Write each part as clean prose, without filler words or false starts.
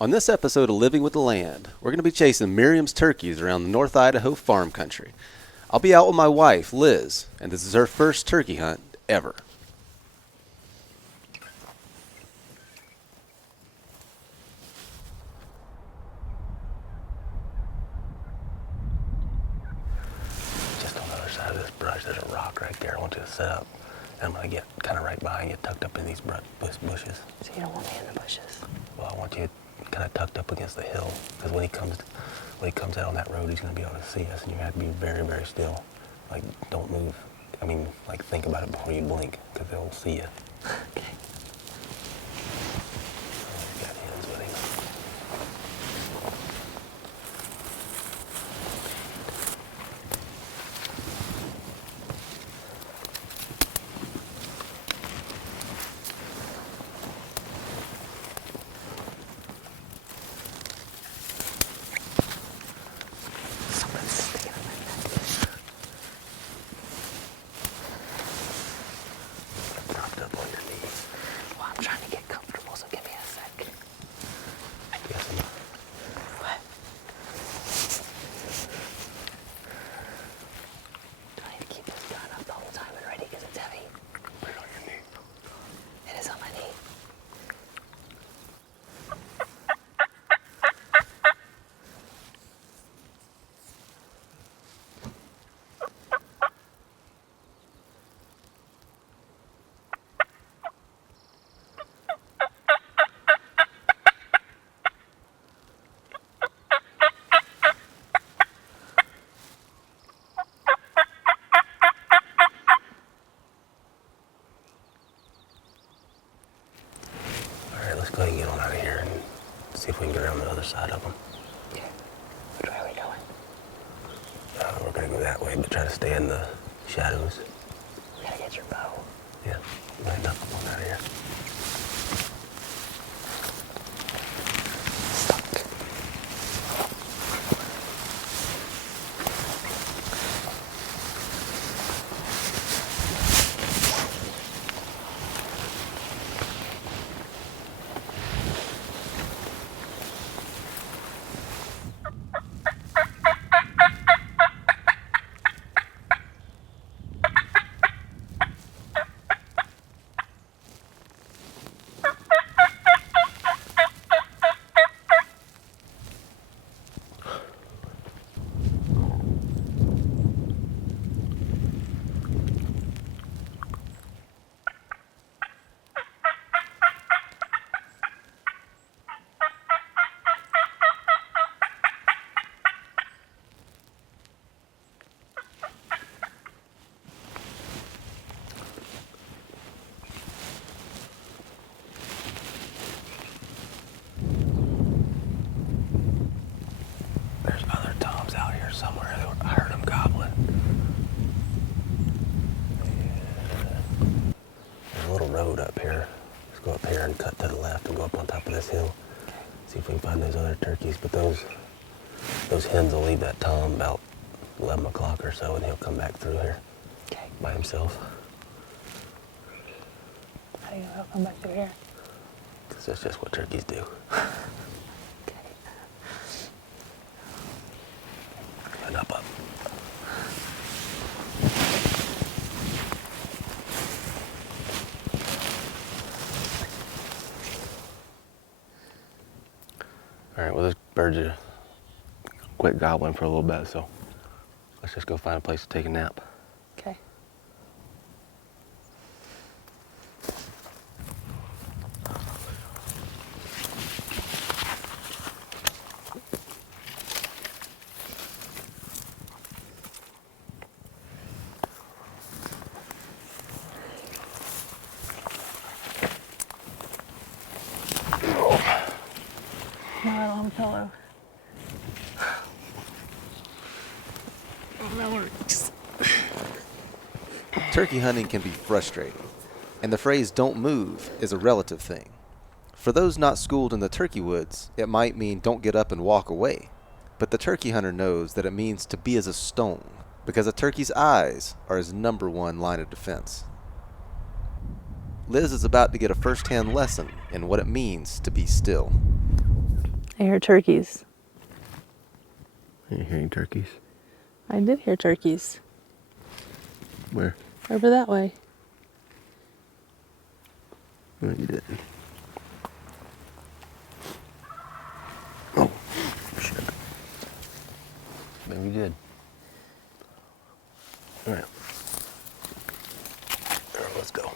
On this episode of Living with the Land, we're going to be chasing Miriam's turkeys around the North Idaho farm country. I'll be out with my wife, Liz, and this is her first turkey hunt ever. Just on the other side of this brush, there's a rock right there. I want you to set up. And I'm going to get kind of right behind you, tucked up in these bushes. So you don't want me in the bushes? Well, I want you kind of tucked up against the hill, because when he comes out on that road, he's going to be able to see us, and you have to be very, very still. Like, don't move. I mean, like, think about it before you blink, because they'll see you. Okay. He's got hens with him. Something's sticking in my neck. Propped up on your knees. Well, I'm trying to get comfortable, so give me a sec. Yes, What? Do I need to keep this gun up the whole time and ready because it's heavy? put it on your knee. It is on my knee. All right, let's go ahead and get on out of here and see if we can get around the other side of them. Okay. Which way are we going? We're going to go that way, but try to stay in the shadows. We gotta get your bow. Yeah, line up on out of here. Stuck. There's other toms out here somewhere. I heard them gobbling. There's a little road up here. Let's go up here and cut to the left and go up on top of this hill. See if we can find those other turkeys. But those hens will leave that tom about 11 o'clock or so, and he'll come back through here Okay. by himself. How do you know he'll come back through here? Because that's just what turkeys do. Okay. And up. All right, well, this bird just quit gobbling for a little bit, so let's just go find a place to take a nap. Okay. No, I don't have a pillow. Turkey hunting can be frustrating, and the phrase "don't move" is a relative thing. For those not schooled in the turkey woods, it might mean don't get up and walk away. But the turkey hunter knows that it means to be as a stone, because a turkey's eyes are his number one line of defense. Liz is about to get a first-hand lesson in what it means to be still. I hear turkeys. Are you hearing turkeys? I did hear turkeys. Where? Over that way. No, you didn't. Oh, shit. Maybe you did. All right. All right, let's go.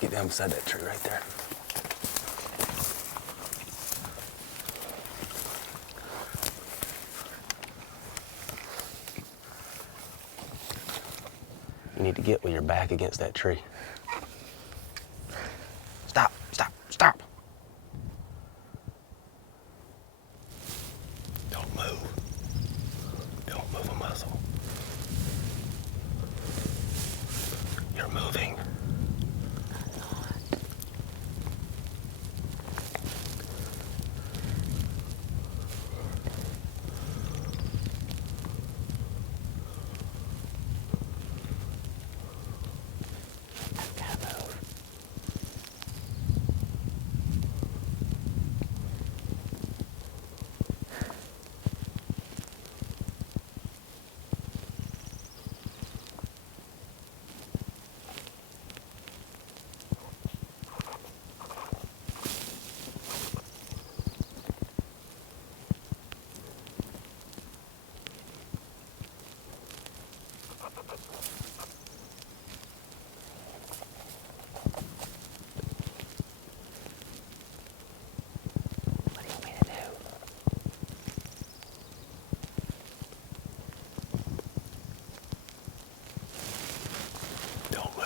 Get down beside that tree right there. You need to get with your back against that tree. Stop, stop, stop. Don't move. Don't move a muscle. You're moving. What do you want me to do? Don't move.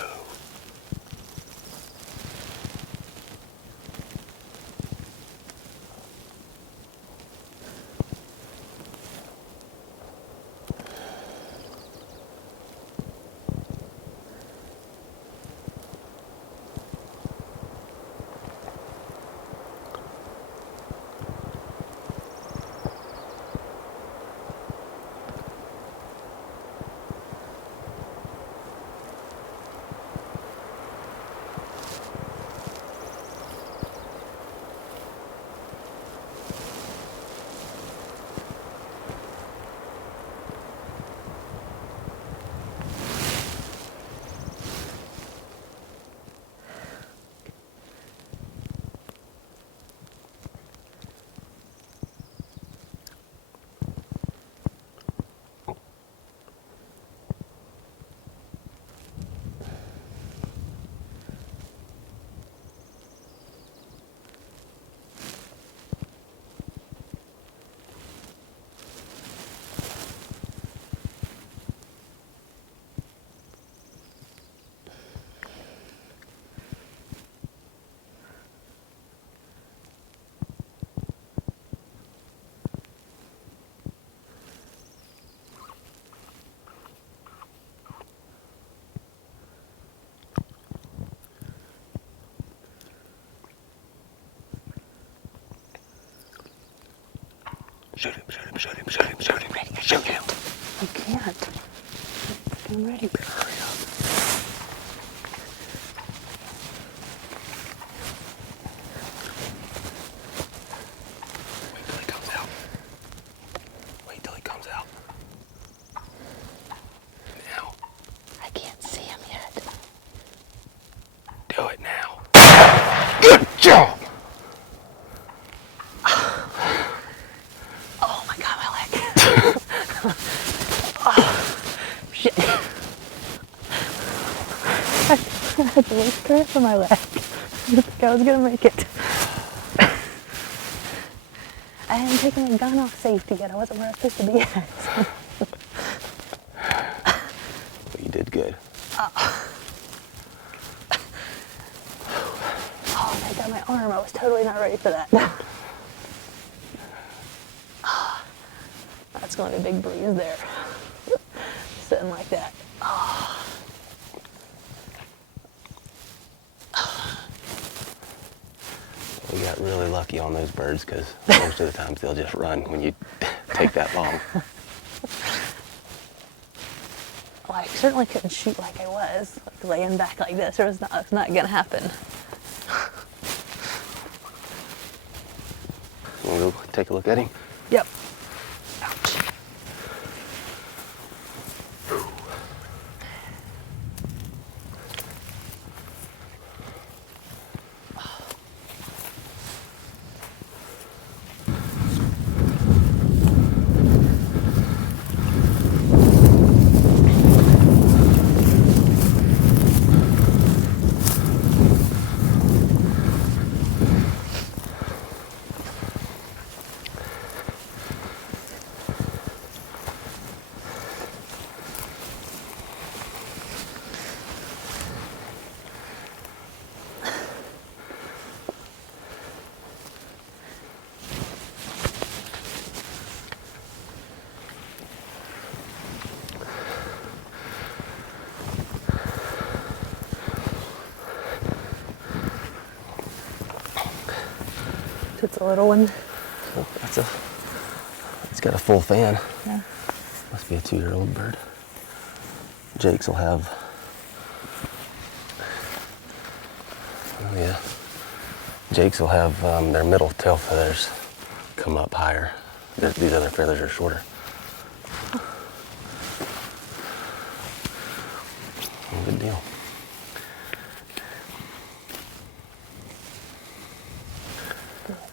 Shoot him, shoot him, shoot him, shoot him, shoot him, shoot him. I can't. I'm ready. Hurry up. Wait till he comes out. Wait till he comes out. Now. I can't see him yet. Do it now. Good job! Oh my god, my leg. Oh, shit. I had to look straight for my leg. I didn't think I was gonna make it. I hadn't taken my gun off safety yet. I wasn't where I was supposed to be at. But you did good. Oh, they got my arm. I was totally not ready for that. That's That's going to be a big breeze there. Sitting like that. Oh. We got really lucky on those birds because most of the times they'll just run when you take that long. Well, I certainly couldn't shoot like I was, like laying back like this. It's not going to happen. We'll go take a look at him. Yep. Ouch. It's a little one. Oh, it's got a full fan. Yeah. Must be a 2-year-old bird. Jake's will have, oh yeah, Jake's will have their middle tail feathers come up higher. These other feathers are shorter. Good deal.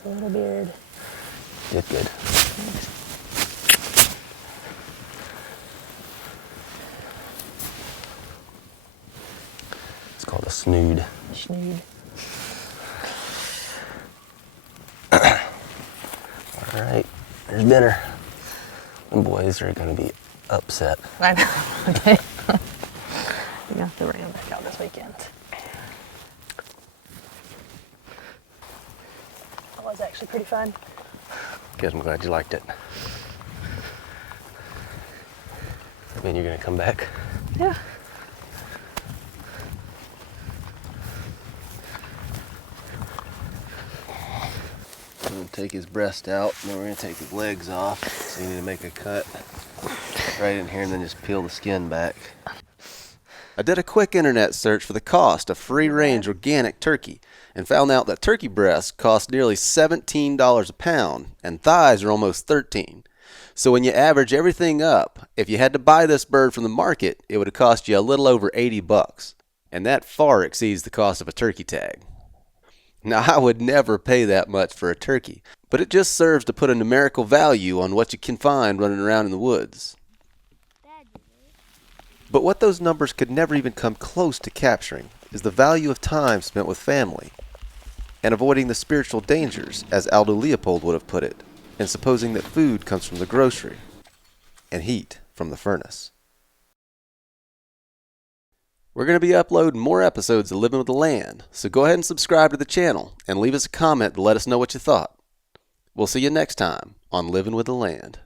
A little beard. Did good. It's called a snood. Schnood. All right, there's dinner. The boys are gonna be upset. I know. Okay. You have to bring them back out this weekend. That was actually pretty fun. Good, I'm glad you liked it. I mean, you're gonna come back? Yeah. I'm gonna take his breast out, and then we're gonna take his legs off. So you need to make a cut right in here and then just peel the skin back. I did a quick internet search for the cost of free-range organic turkey and found out that turkey breasts cost nearly $17 a pound and thighs are almost $13. So when you average everything up, if you had to buy this bird from the market, it would have cost you a little over $80, and that far exceeds the cost of a turkey tag. Now, I would never pay that much for a turkey, but it just serves to put a numerical value on what you can find running around in the woods. But what those numbers could never even come close to capturing is the value of time spent with family and avoiding the spiritual dangers, as Aldo Leopold would have put it, and supposing that food comes from the grocery and heat from the furnace. We're going to be uploading more episodes of Living with the Land, so go ahead and subscribe to the channel and leave us a comment to let us know what you thought. We'll see you next time on Living with the Land.